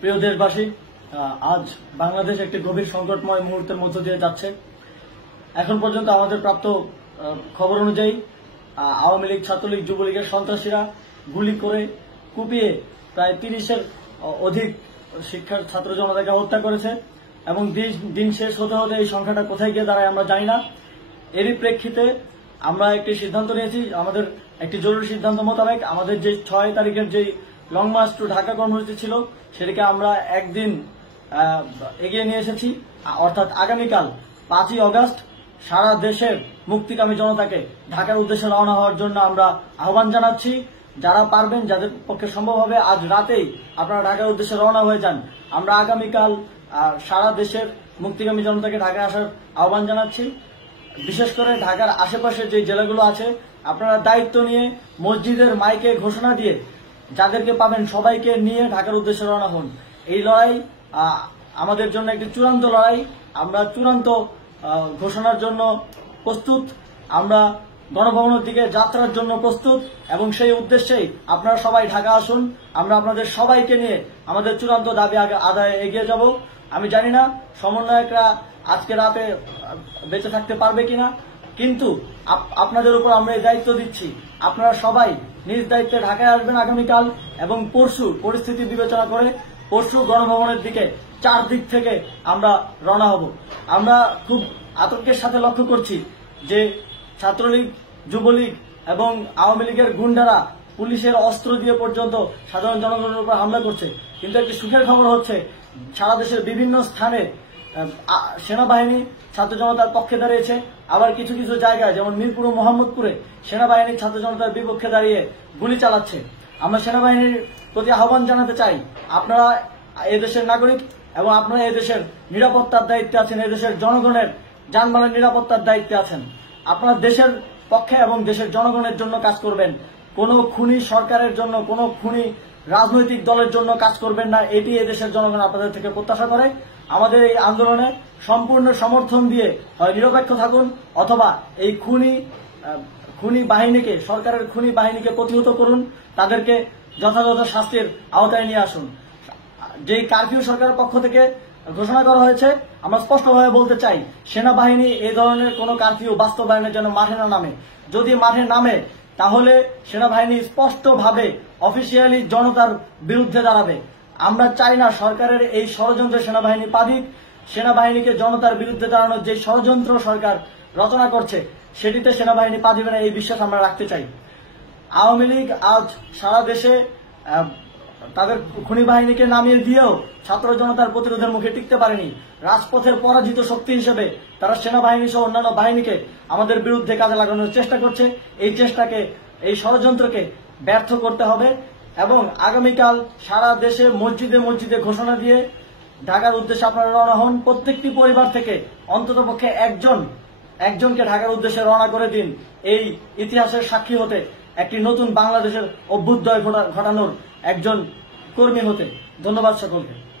প্রিয় দেশবাসী, আজ বাংলাদেশ একটি গভীর সংকটময় মুহূর্তের মধ্য দিয়ে যাচ্ছে। এখন পর্যন্ত আমাদের প্রাপ্ত খবর অনুযায়ী আওয়ামী লীগ, ছাত্রলীগ, যুবলীগের সন্ত্রাসীরা গুলি করে কুপিয়ে প্রায় 30-এর অধিক শিক্ষার ছাত্র জনতাকে হত্যা করেছে এবং দিন শেষ হতে হতে এই সংখ্যাটা কোথায় গিয়ে দাঁড়ায় আমরা জানি না। এরই প্রেক্ষিতে আমরা একটি সিদ্ধান্ত নিয়েছি। আমাদের একটি জরুরি সিদ্ধান্ত মোতাবেক আমাদের যে 6 তারিখের যে লং মার্চ টু ঢাকা কর্মসূচি ছিল সেটিকে আমরা একদিন এগিয়ে নিয়ে এসেছি। অর্থাৎ আগামীকাল 5ই অগস্ট সারা দেশের মুক্তিকামী জনতাকে ঢাকার উদ্দেশ্যে রওনা হওয়ার জন্য আমরা আহ্বান জানাচ্ছি। যারা পারবেন, যাদের পক্ষে সম্ভব হবে, আজ রাতেই আপনারা ঢাকার উদ্দেশ্যে রওনা হয়ে যান। আমরা আগামীকাল সারা দেশের মুক্তিকামী জনতাকে ঢাকায় আসার আহ্বান জানাচ্ছি। বিশেষ করে ঢাকার আশেপাশের যে জেলাগুলো আছে, আপনারা দায়িত্ব নিয়ে মসজিদের মাইকে ঘোষণা দিয়ে যাদেরকে পাবেন সবাইকে নিয়ে ঢাকার উদ্দেশ্যে রওনা হন। এই লড়াই আমাদের জন্য একটি চূড়ান্ত লড়াই। আমরা চূড়ান্ত ঘোষণার জন্য প্রস্তুত। আমরা গণভবনের দিকে যাত্রার জন্য প্রস্তুত এবং সেই উদ্দেশ্যেই আপনারা সবাই ঢাকা আসুন। আমরা আপনাদের সবাইকে নিয়ে আমাদের চূড়ান্ত দাবি আদায়ে এগিয়ে যাব। আমি জানি না সমন্বয়করা আজকে রাতে বেঁচে থাকতে পারবে কিনা, কিন্তু আপনাদের উপর আমরা এই দায়িত্ব দিচ্ছি। আপনারা সবাই নিজ দায়িত্বে ঢাকায় আসবেন আগামীকাল এবং পরশু পরিস্থিতি বিবেচনা করে পরশু গণভবনের দিকে 4 দিক থেকে আমরা রওনা হব। আমরা খুব আতঙ্কের সাথে লক্ষ্য করছি যে ছাত্রলীগ, যুবলীগ এবং আওয়ামী লীগের গুন্ডারা পুলিশের অস্ত্র দিয়ে পর্যন্ত সাধারণ জনগণের উপর হামলা করছে। কিন্তু একটি সুখের খবর হচ্ছে, সারা দেশের বিভিন্ন স্থানে সেনাবাহিনী ছাত্র জনতার পক্ষে দাঁড়িয়েছে। আবার কিছু কিছু জায়গায় যেমন মিরপুর ও মোহাম্মদপুরে সেনাবাহিনী ছাত্র জনতার বিপক্ষে দাঁড়িয়ে গুলি চালাচ্ছে। আমরা সেনাবাহিনীর প্রতি আহ্বান জানাতে চাই, আপনারা এদেশের নাগরিক এবং আপনারা এদেশের নিরাপত্তার দায়িত্বে আছেন, এদেশের জনগণের যানবাহনের নিরাপত্তার দায়িত্বে আছেন। আপনারা দেশের পক্ষে এবং দেশের জনগণের জন্য কাজ করবেন। কোনো খুনি সরকারের জন্য, কোনো খুনি রাজনৈতিক দলের জন্য কাজ করবেন না। এটি এদেশের জনগণ আপনাদের থেকে প্রত্যাশা করে। আমাদের এই আন্দোলনে সম্পূর্ণ সমর্থন দিয়ে হয় নিরপেক্ষ থাকুন, অথবা এই খুনি বাহিনীকে, সরকারের খুনি বাহিনীকে প্রতিহত করুন, তাদেরকে যথাযথ শাস্তির আওতায় নিয়ে আসুন। যেই কারফিউ সরকারের পক্ষ থেকে ঘোষণা করা হয়েছে, আমরা স্পষ্টভাবে বলতে চাই, সেনাবাহিনী এই ধরনের কোন কারফিউ বাস্তবায়নের জন্য মাঠে না নামে। যদি মাঠে নামে তাহলে সেনাবাহিনী স্পষ্টভাবে অফিসিয়ালি জনতার বিরুদ্ধে দাঁড়াবে। আমরা চাই না সরকারের এই ষড়যন্ত্রে সেনাবাহিনী পা দিক। সেনাবাহিনীকে জনতার বিরুদ্ধে দাঁড়ানোর যে ষড়যন্ত্র সরকার রচনা করছে সেটিতে সেনাবাহিনী পা দিবে না, এই বিশ্বাস আমরা রাখতে চাই। আওয়ামী লীগ আজ সারা দেশে তাদের খুনি বাহিনীকে নামিয়ে দিয়েও ছাত্র জনতার প্রতিরোধের মুখে টিকতে পারেনি। রাজপথের পরাজিত শক্তি হিসেবে তারা সেনাবাহিনী সহ অন্যান্য বাহিনীকে আমাদের বিরুদ্ধে কাজে লাগানোর চেষ্টা করছে। এই চেষ্টাকে, এই ষড়যন্ত্রকে ব্যর্থ করতে হবে এবং আগামীকাল সারা দেশে মসজিদে মসজিদে ঘোষণা দিয়ে ঢাকার উদ্দেশ্যে আপনারা রওনা হন। প্রত্যেকটি পরিবার থেকে অন্ততপক্ষে একজনকে ঢাকার উদ্দেশ্যে রওনা করে দিন, এই ইতিহাসের সাক্ষী হতে, একটি নতুন বাংলাদেশের অভ্যুদয় ঘটানোর একজন কর্মী হতে। ধন্যবাদ সকলকে।